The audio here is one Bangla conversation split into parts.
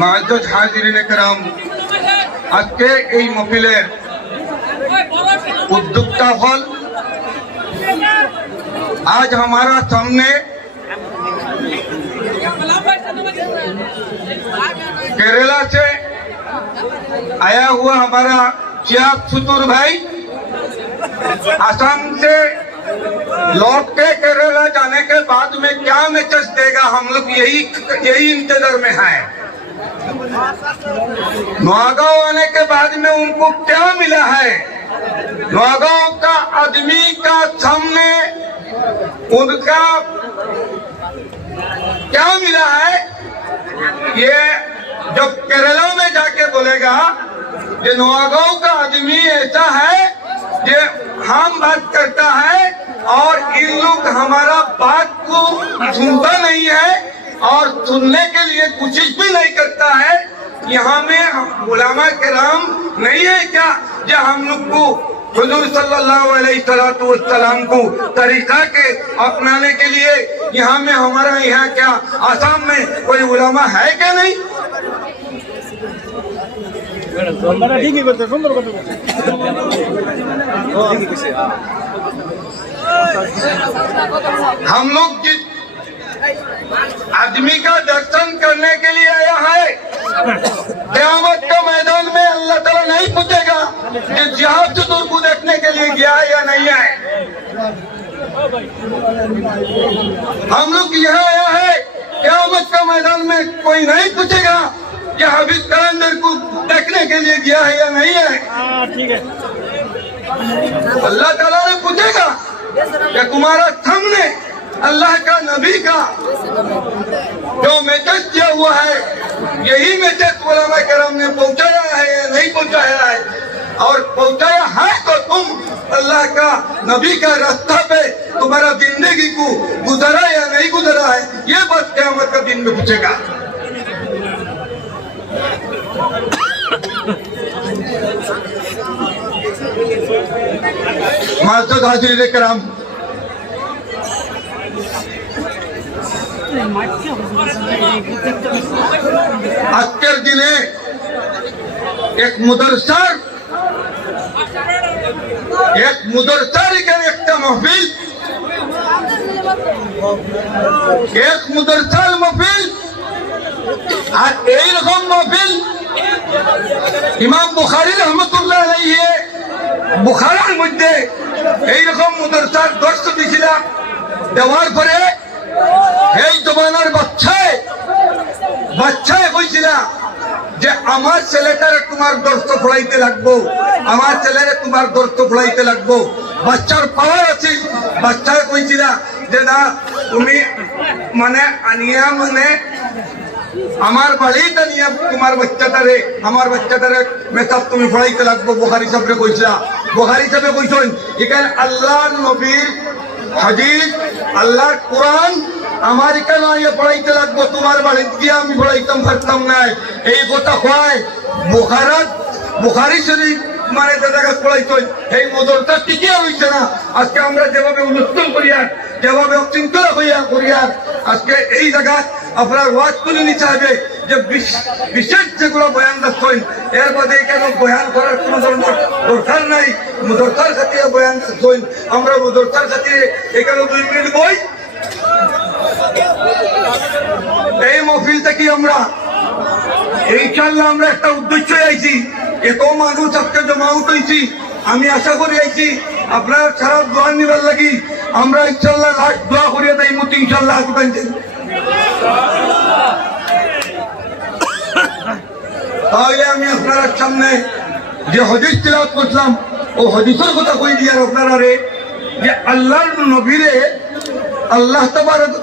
মাহাজ হাজিরিনে কেরাম আজকে এই মফিলের উদ্যোক্তা হল। आज हमारा सामने केरला से आया हुआ हमारा चियाब सुतुर भाई असम से लौट के केरला जाने के बाद में क्या मैसेज देगा हम लोग यही यही इंतज़ार में हैं नौगांव आने के बाद में उनको क्या मिला है? नौगांव का आदमी का सामने उनका क्या मिला है? ये जब केरला में जाके बोलेगा, ये नौगांव का आदमी ऐसा है, ये हम बात करता है और इन लोग हमारा बात को सुनता नहीं है और सुनने के लिए कुछ भी नहीं करता है यहाँ में गुलामा के राम नहीं है क्या? जो हम लोग को हजूर सल्लाम को तरीका के अपनाने के लिए यहाँ में हमारा यहाँ क्या, आसाम में कोई उलामा है क्या नहीं? हम लोग जिस आदमी का दर्शन करने के लिए आया है। क्यामत के मैदान में अल्लाह तला नहीं पूछेगा कि जिहाद चतुर को देखने के लिए गया या नहीं आए हम लोग यहाँ आया है क्यामत के मैदान में कोई नहीं पूछेगा कि हबीब कलंदर को देखने के लिए गया है या नहीं हाँ, है। अल्लाह तला ने पूछेगा कुमारा तुम्हारा थम ने अल्लाह का नबी का। जो मैसेज किया हुआ है, यही मैसेज उलमा करम ने पहुँचाया है या नहीं पहुँचाया है? और पहुँचाया है तो तुम अल्लाह का नबी का रास्ता पे तुम्हारा ज़िंदगी को गुजरा या नहीं गुजरा है, ये बात क्या का दिन में पूछेगा। माजद हाजिर कराम আজকের দিনে এক মুদরসার এক মুদরসার এখানে একটা মহফিল, এক মুদরসার মহফিল, আর এইরকম মহফিল ইমাম বুখারি রহমতুল্লাহ আলাইহি, বুখারার মধ্যে এইরকম মুদরসার দর্শ দিছিলাম দেওয়ার পরে এই জমানার বাচ্চায় বাচ্চায় কইছিল যে আমার ছেলেটারে তোমার দর্শ পড়াইতে লাগবো। আমার ছেলেরে তোমার দর্শ পড়াইতে লাগবো। বাচ্চার পাওয়ার আছে। বাচ্চায় কইছিল যে না, তুমি মানে আনিয়া মানে আমার বাড়িতে নিয়ে তোমার বাচ্চাটারে, আমার বাচ্চাটারে মেকআপ তুমি পড়াইতে লাগবো, বোখারি সাহেবকে কইছিলা বোখারি সাহেবে কইছেন, এখানে আল্লাহ নবীর হাদিস আল্লাহর কোরআন আমার এখানে আইয়া পড়াইতে লাগবো? তোমার বাড়িতে গিয়ে আমি পড়াইতাম পারতাম না। এই কথা হয় বোখারাত বোখারি শরীফ মানে দাদা পড়াইতো, এই মদরটা টিকিয়া হইছে না। আজকে আমরা যেভাবে অনুষ্ঠান করিয়ার যেভাবে অচিন্তনা হইয়া করিয়ার আজকে এই জায়গায় আপনার ওয়াজ তুলে নিতে হবে। যে বিশ- বিশেষ যেগুলো বয়ান রাখছেন এর বাদে কেন বয়ান করার কোনো ধরনের দরকার নাই? দরকার খাতিরে বয়ান রাখছেন আমরা দরকার খাতিরে এখানে দুই মিনিট বই। এই মহফিল থেকে আমরা ইনশাল্লাহ আমরা একটা উদ্দেশ্য আইছি। এত মানুষ আজকে জমাউট হয়েছি আমি আশা করি আইছি, আপনার সারা দোয়া নিবার লাগি। আমরা ইনশাল্লাহ লাস্ট দোয়া করিয়া তাই মতো ইনশাল্লাহ আসবেন। তাহলে আমি আপনার সামনে যে হদিস তিলাওয়াত করলাম ও হদিসের কথা কই দিয়ার আপনারা রে? যে আল্লাহর নবীরে আল্লাহ তবারক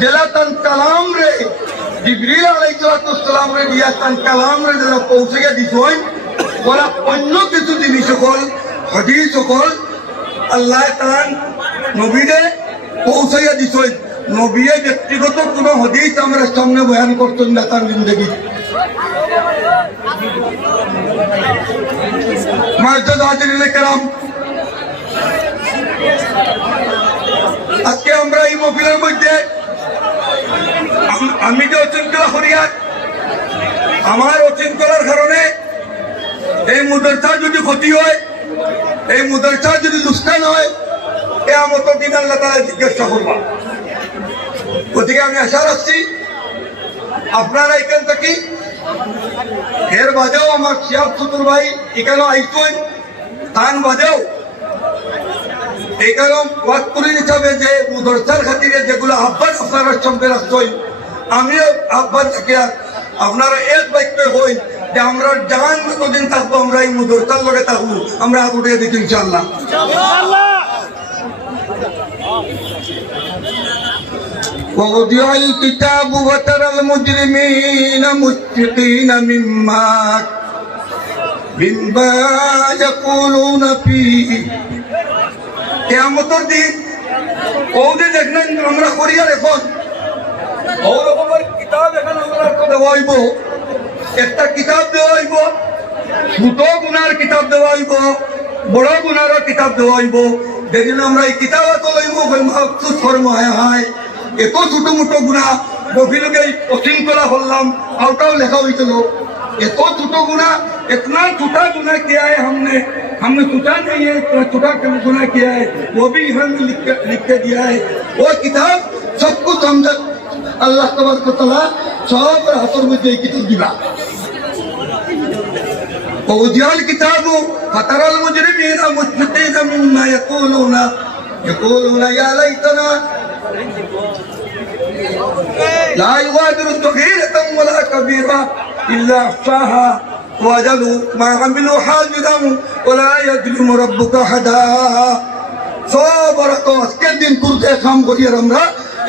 জেলা তান কালাম রে, জিবরিল আলাইহিস রে দিয়া তান কালাম রে জেলা পৌঁছে গিয়ে দিছই ওরা অন্য কিছু জিনিস সকল, হদিস সকল আল্লাহ তাআলা নবীরে পৌঁছাইয়া দিছই নবীয়ে ব্যক্তিগত কোনো হদিস আমরা সামনে বয়ান করতেন না তার জিন্দগি। আজকে আমরা এই মহিলার মধ্যে আমি যে অচিন্তলা হরিয়ার, আমার অচিন্তলার কারণে এই মুদরসা যদি ক্ষতি হয়, এই মুদরসা যদি লুস্কান হয়, এ আমার দিন আল্লাহ তারা জিজ্ঞাসা করবা। গতিকে আমি আশা রাখছি, আপনারা এখান থেকে এর বাদেও আমার শিয়াব চতুর ভাই এখানে আইসুন? তান বাদেও এখানে ওয়াক্তুরি হিসাবে যে মুদরসার খাতিরে যেগুলো আহ্বান আপনারা সঙ্গে রাখছেন আমিও আহ্বান থাকি আপনারা এক বাক্যে হই যে আমরা জান যতদিন থাকব, আমরা এই মুদরসার লগে থাকব, আমরা হাত উঠিয়ে দিচ্ছি ইনশাল্লাহ ووضع الكتاب وترى المجرمين مشفقين مما مما يقولون فيه কেয়ামতের দিন ওদের দেখলেন আমরা করিয়ার এখন ও রকমের কিতাব এখন আমরা দেওয়া হইব একটা কিতাব দেওয়া হইব ছোট গুনার কিতাব দেওয়া হইব বড় গুনারও কিতাব দেওয়া হইব যেদিন আমরা এই কিতাব তো লইব মাহসুস কর্ম হায় হায় এত ছোট মোটো গুণা গভীরকে অশৃঙ্খলা হল্লাম আওটাও লেখা হয়েছিল এত ছোট গুণা इतना छोटा गुना किया है हमने हमने सोचा नहीं है इतना छोटा गुना किया है वो भी हमने लिख के, लिख के दिया है वो किताब सब कुछ हम अल्लाह तबारक तला सब हसर में जय की दिला उज्जवल किताब फतरल मुजरिमीन मुस्तकीन मिम्मा यकूलूना يقولون يا ليتنا لا يغادر صغيرة ولا كبيرة إلا أحصاها وجدوا ما عملوا حاضرا ولا يظلم ربك أحدا সবার তো আজকের দিন করতে কাম করি আর আমরা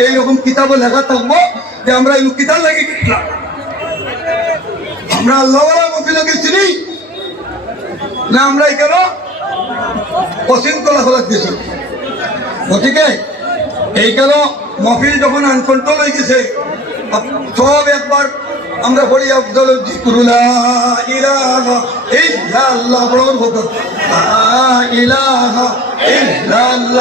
এইরকম কিতাবে লেখা থাকবো যে আমরা এই কিতাব লাগি কিনলাম আমরা আল্লাহ মফিল গেছি না আমরা এখানে অশৃঙ্খলা হলার দিয়েছি গতিকে এইখানে মফিল যখন আনকন্ট্রোল হয়ে গেছে সব একবার আমরা পড়ি, আফজল জিকুরুলা ইলাহা ইল্লাল্লাহ ইলাহা ইলাহা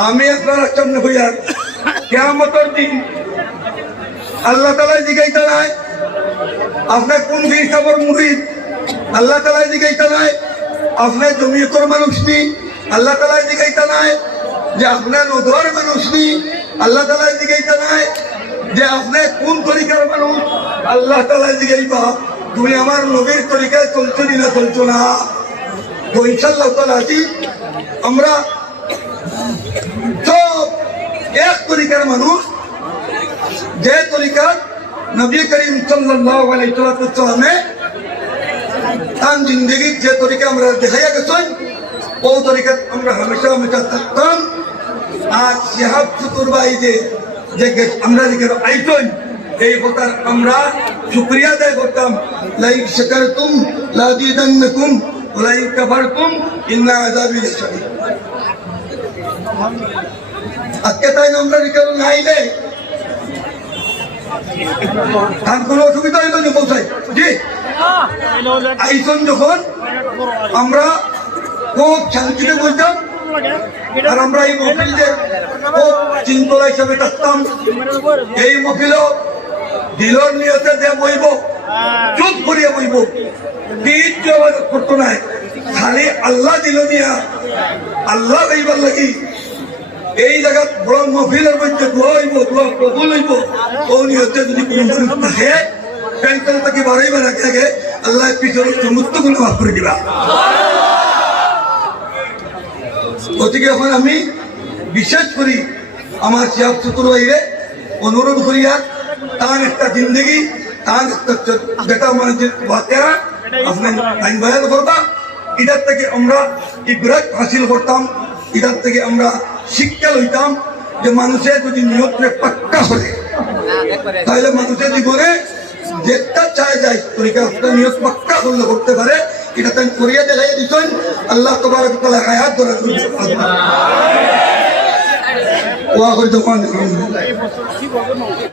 আমি আপনার সামনে হইয়া কেমতর দিন আল্লাহ তালা জিগাইতে নাই আপনার কোন হিসাবর মুরিদ আল্লাহ তালা জিগাইতে নাই আপনার জমিয়তর মানুষ নি আল্লাহ তালা জিগাইতে নাই যে আপনার নদর মানুষ নি আল্লাহ তালা জিগাইতে নাই যে আপনি কোন তরিকার মানুষ আল্লাহ তালা জিগাইবা তুমি আমার নবীর তরিকায় চলছো না চলছো না। তো ইনশাল্লাহ আমরা এক তরিকার মানুষ, যে তরিকার নবী করিম সাল্লামে তার জিন্দগি যে তরিকা আমরা দেখাইয়া গেছেন ও তরিকা আমরা হামেশা হামেশা থাকতাম। আর শিহাব চতুর্বাই যে যে আমরা যেখানে আইতেন এই কথার আমরা শুক্রিয়া আদায় করতাম। লাইক শাকারতুম লাযিদান্নাকুম ওয়া লাইক কাফারতুম, ইন্না আযাবি লাশাদীদ আজকে তাই আমরা বিকাল নাইলে তার কোনো অসুবিধা হইল না পৌঁছাই জি। আইসন যখন, আমরা খুব শান্তিতে বলতাম, আর আমরা এই মফিলকে খুব চিন্তলা হিসাবে থাকতাম এই মফিল দিলর নিয়তে যে বইব, চুপ করিয়া বইব। আবার করতো নাই, খালি আল্লাহ দিল নিয়া আল্লাহ এইবার লাগি এই জায়গা বড় মফিলের মধ্যে দোয়া হইব, দোয়া কবুল হইব। ও নিয়তে যদি কোনো মানুষ থাকে পেন্টাল তাকে বাড়াইবা না থাকে আল্লাহ পিছনে সমস্তগুলো মাফ করে দিবা। গতিকে এখন আমি বিশেষ করি, আমার শিয়াব চতুর বাইরে অনুরোধ করি আর তার একটা জিন্দগি, তার যেটা মানে যে বাচ্চা আপনার আইন বয়ান করবা এটার থেকে আমরা ইব্রাত হাসিল করতাম, এটার থেকে আমরা শিক্ষা লইতাম যে মানুষের যদি নিয়ত্রে পাক্কা করে তাহলে মানুষের জীবনে যেটা চায় যায় তরিকা নিয়ত পাক্কা করলে করতে পারে। এটা তাই করিয়া দেখাই দিতেন আল্লাহ তোমার হায়াত ধরে করে দোকান